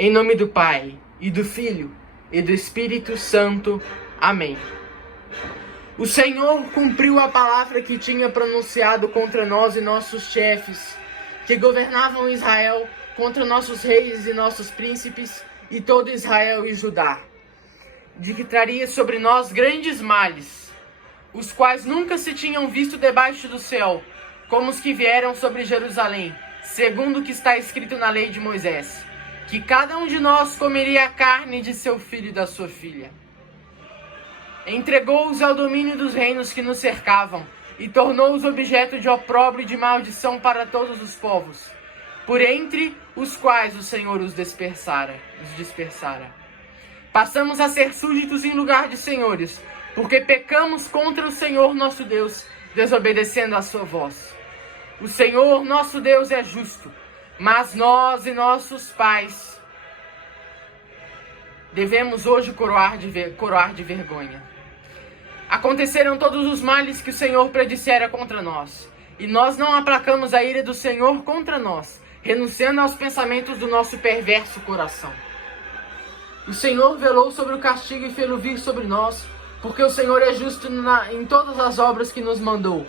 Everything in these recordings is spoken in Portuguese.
Em nome do Pai, e do Filho, e do Espírito Santo. Amém. O Senhor cumpriu a palavra que tinha pronunciado contra nós e nossos chefes, que governavam Israel, contra nossos reis e nossos príncipes, e todo Israel e Judá, de que traria sobre nós grandes males, os quais nunca se tinham visto debaixo do céu, como os que vieram sobre Jerusalém, segundo o que está escrito na lei de Moisés, que cada um de nós comeria a carne de seu filho e da sua filha. Entregou-os ao domínio dos reinos que nos cercavam, e tornou-os objeto de opróbrio e de maldição para todos os povos, por entre os quais o Senhor os dispersara. Passamos a ser súditos em lugar de senhores, porque pecamos contra o Senhor nosso Deus, desobedecendo a sua voz. O Senhor nosso Deus é justo, mas nós e nossos pais devemos hoje coroar de vergonha. Aconteceram todos os males que o Senhor predissera contra nós, e nós não aplacamos a ira do Senhor contra nós, renunciando aos pensamentos do nosso perverso coração. O Senhor velou sobre o castigo e fê-lo vir sobre nós, porque o Senhor é justo em todas as obras que nos mandou.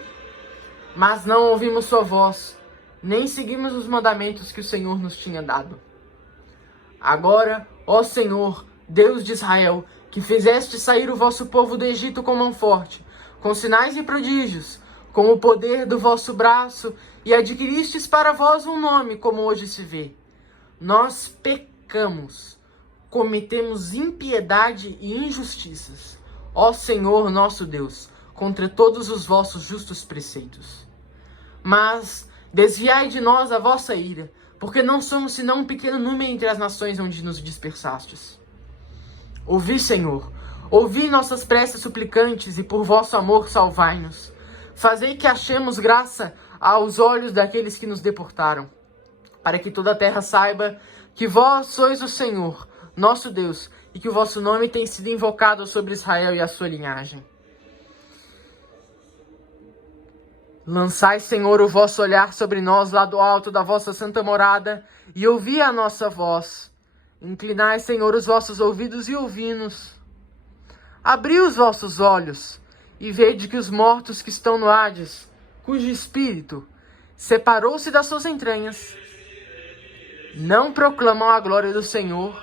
Mas não ouvimos sua voz, nem seguimos os mandamentos que o Senhor nos tinha dado. Agora, ó Senhor, Deus de Israel, que fizeste sair o vosso povo do Egito com mão forte, com sinais e prodígios, com o poder do vosso braço, e adquiristes para vós um nome, como hoje se vê. Nós pecamos, cometemos impiedade e injustiças, ó Senhor nosso Deus, contra todos os vossos justos preceitos. Mas desviai de nós a vossa ira, porque não somos senão um pequeno número entre as nações onde nos dispersastes. Ouvi, Senhor, ouvi nossas preces suplicantes, e por vosso amor salvai-nos. Fazei que achemos graça aos olhos daqueles que nos deportaram, para que toda a terra saiba que vós sois o Senhor, nosso Deus, e que o vosso nome tem sido invocado sobre Israel e a sua linhagem. Lançai, Senhor, o vosso olhar sobre nós lá do alto da vossa santa morada, e ouvi a nossa voz. Inclinai, Senhor, os vossos ouvidos e ouvi-nos. Abri os vossos olhos e vede que os mortos que estão no Hades, cujo espírito separou-se das suas entranhas, não proclamam a glória do Senhor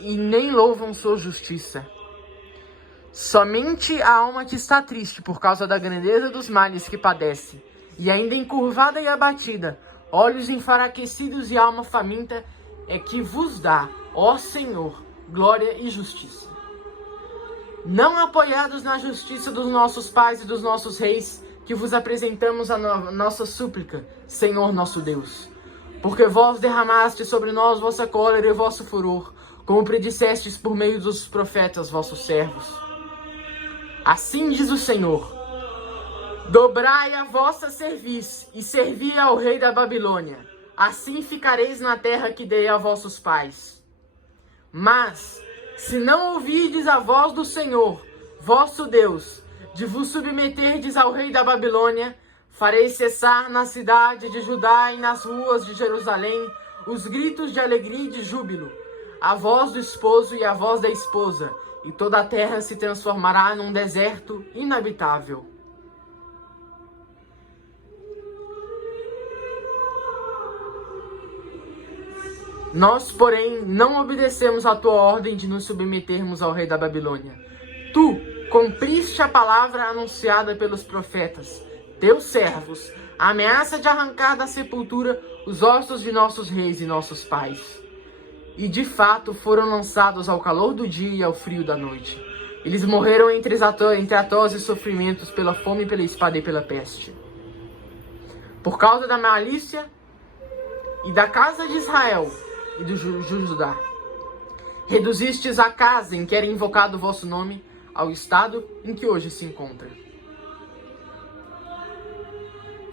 e nem louvam sua justiça. Somente a alma que está triste por causa da grandeza dos males que padece, e ainda encurvada e abatida, olhos enfraquecidos e alma faminta, é que vos dá, ó Senhor, glória e justiça. Não apoiados na justiça dos nossos pais e dos nossos reis, que vos apresentamos a nossa súplica, Senhor nosso Deus. Porque vós derramaste sobre nós vossa cólera e vosso furor, como predissestes por meio dos profetas vossos servos. Assim diz o Senhor: dobrai a vossa cerviz e servi ao rei da Babilônia. Assim ficareis na terra que dei a vossos pais. Mas, se não ouvirdes a voz do Senhor, vosso Deus, de vos submeterdes ao rei da Babilônia, farei cessar na cidade de Judá e nas ruas de Jerusalém os gritos de alegria e de júbilo, a voz do esposo e a voz da esposa, e toda a terra se transformará num deserto inabitável. Nós, porém, não obedecemos à tua ordem de nos submetermos ao rei da Babilônia. Tu cumpriste a palavra anunciada pelos profetas, teus servos, a ameaça de arrancar da sepultura os ossos de nossos reis e nossos pais. E de fato foram lançados ao calor do dia e ao frio da noite. Eles morreram entre atrozes sofrimentos pela fome, pela espada e pela peste. Por causa da malícia e da casa de Israel e do Judá, reduzistes a casa em que era invocado o vosso nome ao estado em que hoje se encontra.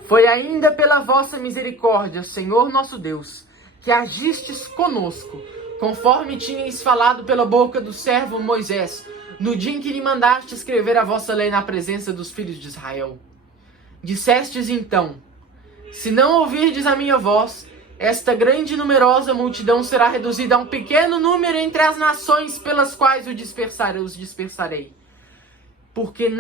Foi ainda pela vossa misericórdia, Senhor nosso Deus, que agistes conosco, conforme tinhais falado pela boca do servo Moisés, no dia em que lhe mandaste escrever a vossa lei na presença dos filhos de Israel. Dissestes então: se não ouvirdes a minha voz, esta grande e numerosa multidão será reduzida a um pequeno número entre as nações pelas quais os dispersarei. Porque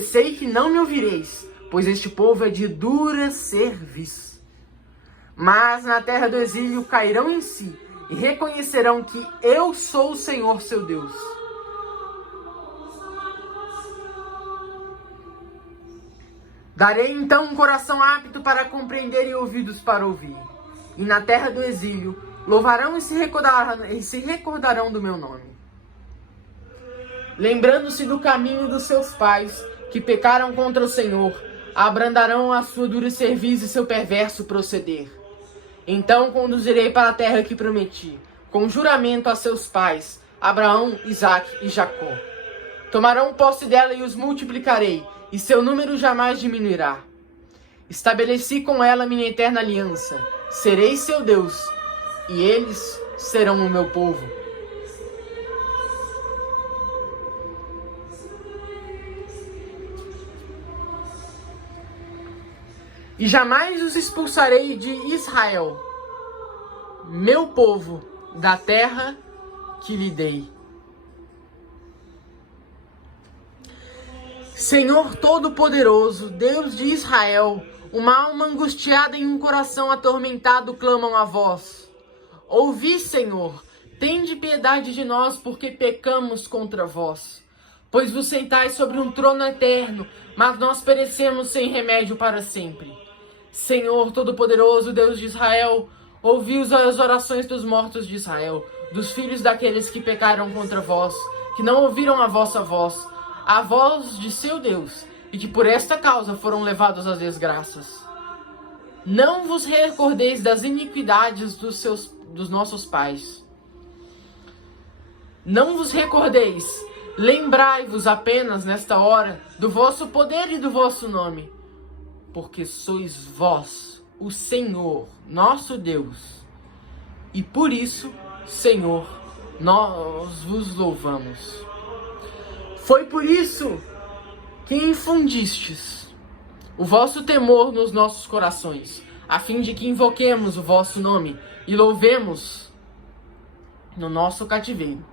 sei que não me ouvireis, pois este povo é de dura cerviz. Mas na terra do exílio cairão em si e reconhecerão que eu sou o Senhor seu Deus. Darei então um coração apto para compreender e ouvidos para ouvir. E na terra do exílio louvarão e se recordarão do meu nome. Lembrando-se do caminho dos seus pais, que pecaram contra o Senhor, abrandarão a sua dura cerviz e seu perverso proceder. Então conduzirei para a terra que prometi, com juramento a seus pais, Abraão, Isaque e Jacó. Tomarão posse dela e os multiplicarei, e seu número jamais diminuirá. Estabeleci com ela minha eterna aliança. Serei seu Deus, e eles serão o meu povo. E jamais os expulsarei de Israel, meu povo, da terra que lhe dei. Senhor Todo-Poderoso, Deus de Israel, uma alma angustiada e um coração atormentado clamam a vós. Ouvi, Senhor, tende piedade de nós, porque pecamos contra vós. Pois vos sentais sobre um trono eterno, mas nós perecemos sem remédio para sempre. Senhor Todo-Poderoso, Deus de Israel, ouvi as orações dos mortos de Israel, dos filhos daqueles que pecaram contra vós, que não ouviram a vossa voz, a voz de seu Deus, e que por esta causa foram levados às desgraças. Não vos recordeis das iniquidades dos nossos pais. Não vos recordeis, lembrai-vos apenas nesta hora do vosso poder e do vosso nome, porque sois vós, o Senhor, nosso Deus, e por isso, Senhor, nós vos louvamos. Foi por isso que infundistes o vosso temor nos nossos corações, a fim de que invoquemos o vosso nome e louvemos no nosso cativeiro,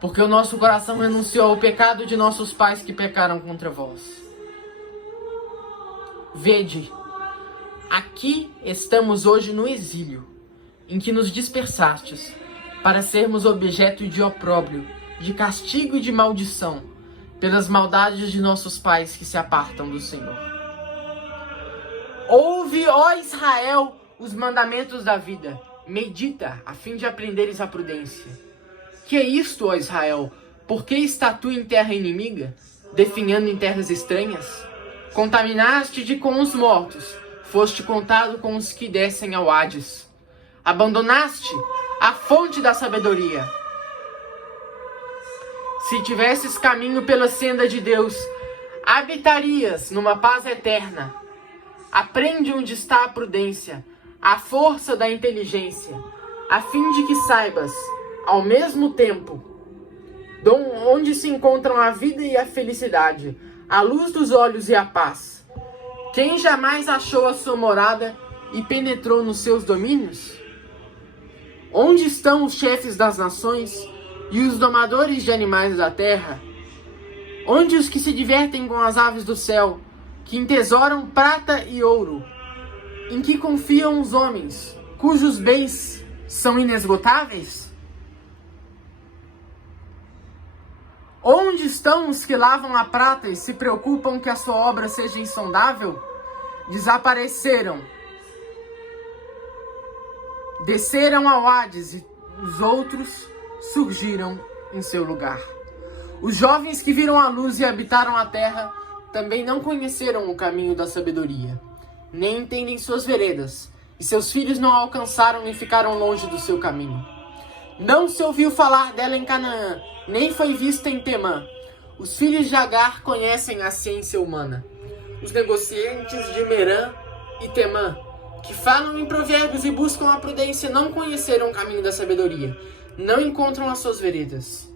porque o nosso coração renunciou ao pecado de nossos pais que pecaram contra vós. Vede, aqui estamos hoje no exílio, em que nos dispersastes, para sermos objeto de opróbrio, de castigo e de maldição, pelas maldades de nossos pais que se apartam do Senhor. Ouve, ó Israel, os mandamentos da vida. Medita, a fim de aprenderes a prudência. Que é isto, ó Israel? Por que está tu em terra inimiga, definhando em terras estranhas? Contaminaste-te com os mortos, foste contado com os que descem ao Hades. Abandonaste a fonte da sabedoria. Se tivesses caminho pela senda de Deus, habitarias numa paz eterna. Aprende onde está a prudência, a força da inteligência, a fim de que saibas, ao mesmo tempo, onde se encontram a vida e a felicidade, a luz dos olhos e a paz. Quem jamais achou a sua morada e penetrou nos seus domínios? Onde estão os chefes das nações e os domadores de animais da terra? Onde os que se divertem com as aves do céu, que entesouram prata e ouro, em que confiam os homens, cujos bens são inesgotáveis? Onde estão os que lavam a prata e se preocupam que a sua obra seja insondável? Desapareceram. Desceram ao Hades e os outros surgiram em seu lugar. Os jovens que viram a luz e habitaram a terra também não conheceram o caminho da sabedoria, nem entendem suas veredas, e seus filhos não alcançaram e ficaram longe do seu caminho. Não se ouviu falar dela em Canaã, nem foi vista em Temã. Os filhos de Agar conhecem a ciência humana. Os negociantes de Merã e Temã, que falam em provérbios e buscam a prudência, não conheceram o caminho da sabedoria, não encontram as suas veredas.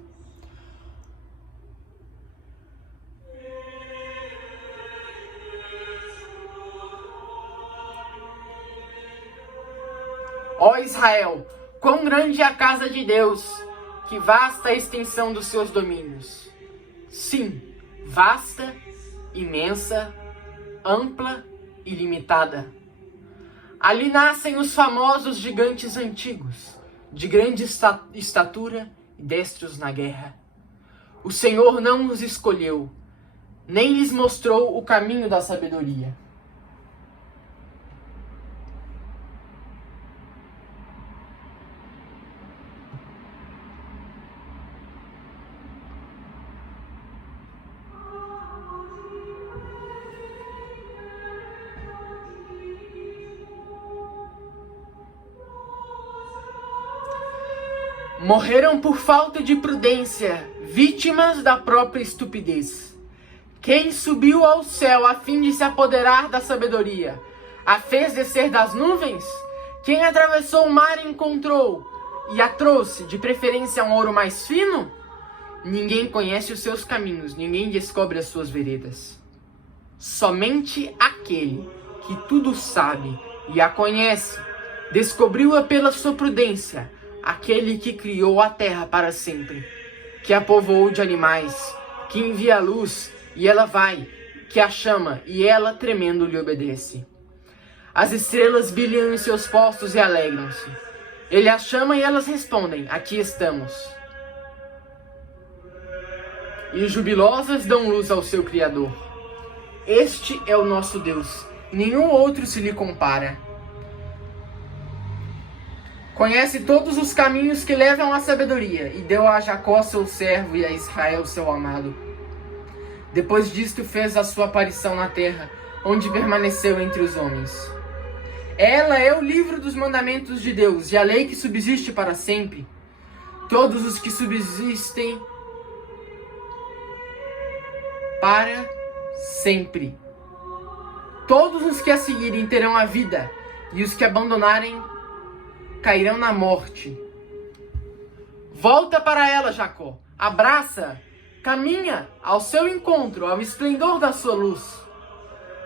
Ó Israel, quão grande é a casa de Deus, que vasta a extensão dos seus domínios. Sim, vasta, imensa, ampla e limitada. Ali nascem os famosos gigantes antigos, de grande estatura e destros na guerra. O Senhor não os escolheu, nem lhes mostrou o caminho da sabedoria. Morreram por falta de prudência, vítimas da própria estupidez. Quem subiu ao céu a fim de se apoderar da sabedoria? A fez descer das nuvens? Quem atravessou o mar encontrou e a trouxe, de preferência, um ouro mais fino? Ninguém conhece os seus caminhos, ninguém descobre as suas veredas. Somente aquele que tudo sabe e a conhece, descobriu-a pela sua prudência, aquele que criou a terra para sempre, que a povoou de animais, que envia a luz e ela vai, que a chama e ela tremendo lhe obedece. As estrelas brilham em seus postos e alegram-se. Ele as chama e elas respondem, aqui estamos. E jubilosas dão luz ao seu Criador. Este é o nosso Deus, nenhum outro se lhe compara. Conhece todos os caminhos que levam à sabedoria, e deu a Jacó seu servo e a Israel seu amado. Depois disto fez a sua aparição na terra, onde permaneceu entre os homens. Ela é o livro dos mandamentos de Deus, e a lei que subsiste para sempre. Todos os que subsistem para sempre. Todos os que a seguirem terão a vida, e os que abandonarem cairão na morte. Volta para ela, Jacó. Abraça, caminha ao seu encontro, ao esplendor da sua luz.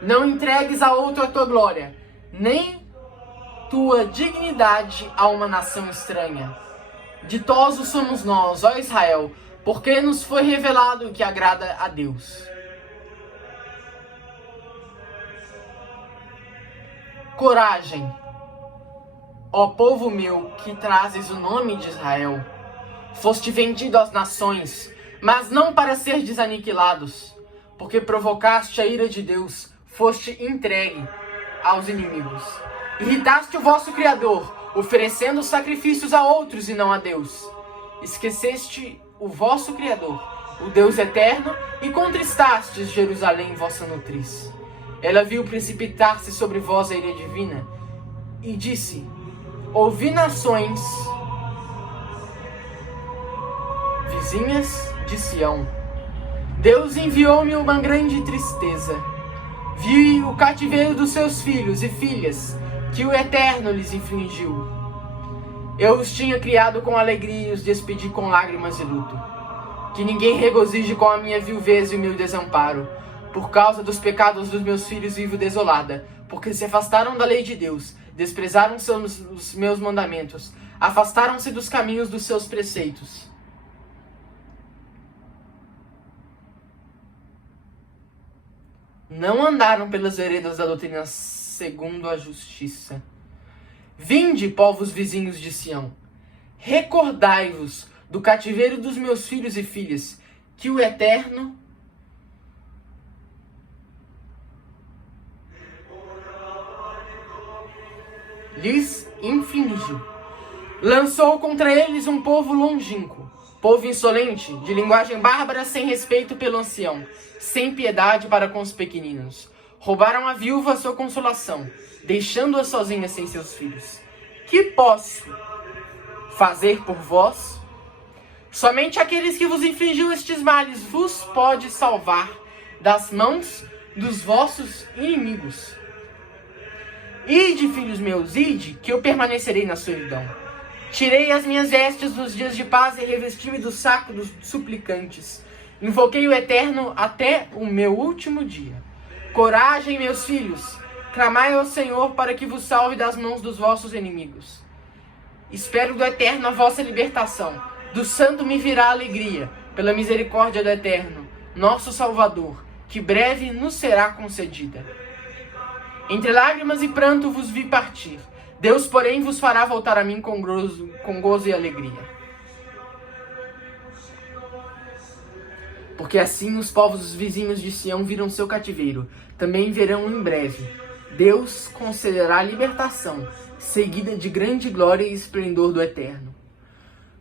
Não entregues a outro a tua glória, nem tua dignidade a uma nação estranha. Ditosos somos nós, ó Israel, porque nos foi revelado o que agrada a Deus. Coragem, ó povo meu, que trazes o nome de Israel. Foste vendido às nações, mas não para ser desaniquilados, porque provocaste a ira de Deus, foste entregue aos inimigos. Irritaste o vosso Criador, oferecendo sacrifícios a outros e não a Deus. Esqueceste o vosso Criador, o Deus eterno, e contristastes Jerusalém, vossa nutriz. Ela viu precipitar-se sobre vós a ira divina, e disse: ouvi nações vizinhas de Sião. Deus enviou-me uma grande tristeza. Vi o cativeiro dos seus filhos e filhas, que o Eterno lhes infligiu. Eu os tinha criado com alegria e os despedi com lágrimas e luto. Que ninguém regozije com a minha viuvez e o meu desamparo. Por causa dos pecados dos meus filhos vivo desolada, porque se afastaram da lei de Deus, desprezaram os meus mandamentos, afastaram-se dos caminhos dos seus preceitos. Não andaram pelas veredas da doutrina segundo a justiça. Vinde, povos vizinhos de Sião, recordai-vos do cativeiro dos meus filhos e filhas, que o Eterno lhes infligiu. Lançou contra eles um povo longínquo, povo insolente, de linguagem bárbara, sem respeito pelo ancião, sem piedade para com os pequeninos. Roubaram a viúva a sua consolação, deixando-a sozinha sem seus filhos. Que posso fazer por vós? Somente aqueles que vos infligiu estes males vos pode salvar das mãos dos vossos inimigos. Ide, filhos meus, ide, que eu permanecerei na solidão. Tirei as minhas vestes nos dias de paz e revesti-me do saco dos suplicantes. Invoquei o Eterno até o meu último dia. Coragem, meus filhos, clamai ao Senhor para que vos salve das mãos dos vossos inimigos. Espero do Eterno a vossa libertação. Do Santo me virá a alegria, pela misericórdia do Eterno, nosso Salvador, que breve nos será concedida. Entre lágrimas e pranto vos vi partir. Deus, porém, vos fará voltar a mim com gozo e alegria. Porque assim os povos vizinhos de Sião viram seu cativeiro, também verão em breve. Deus concederá a libertação, seguida de grande glória e esplendor do Eterno.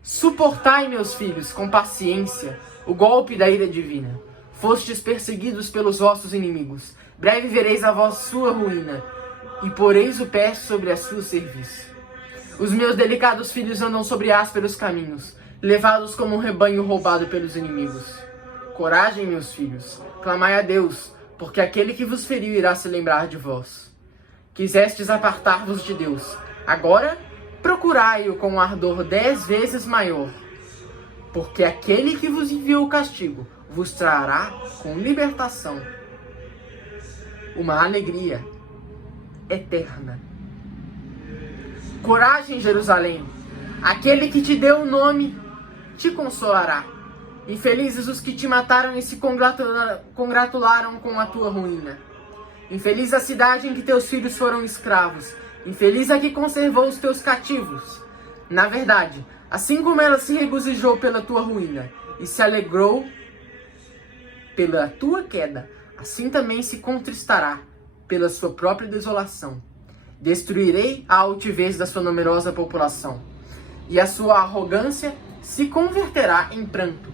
Suportai, meus filhos, com paciência, o golpe da ira divina. Fostes perseguidos pelos vossos inimigos. Breve vereis a sua ruína, e poreis o pé sobre a sua cerviz. Os meus delicados filhos andam sobre ásperos caminhos, levados como um rebanho roubado pelos inimigos. Coragem, meus filhos, clamai a Deus, porque aquele que vos feriu irá se lembrar de vós. Quisestes apartar-vos de Deus, agora procurai-o com um ardor 10 vezes maior, porque aquele que vos enviou o castigo vos trará com libertação uma alegria eterna. Coragem, Jerusalém, aquele que te deu o nome te consolará. Infelizes os que te mataram e se congratularam com a tua ruína. Infeliz a cidade em que teus filhos foram escravos. Infeliz a que conservou os teus cativos. Na verdade, assim como ela se regozijou pela tua ruína e se alegrou pela tua queda, assim também se contristará pela sua própria desolação. Destruirei a altivez da sua numerosa população, e a sua arrogância se converterá em pranto.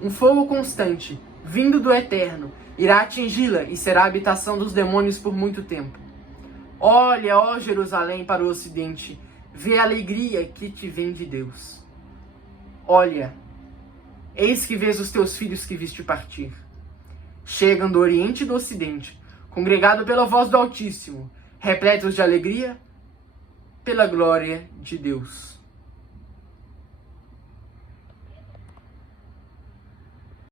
Um fogo constante, vindo do Eterno, irá atingi-la e será a habitação dos demônios por muito tempo. Olha, ó Jerusalém, para o ocidente, vê a alegria que te vem de Deus. Olha, eis que vês os teus filhos que viste partir. Chegam do oriente e do ocidente, congregado pela voz do Altíssimo, repletos de alegria pela glória de Deus.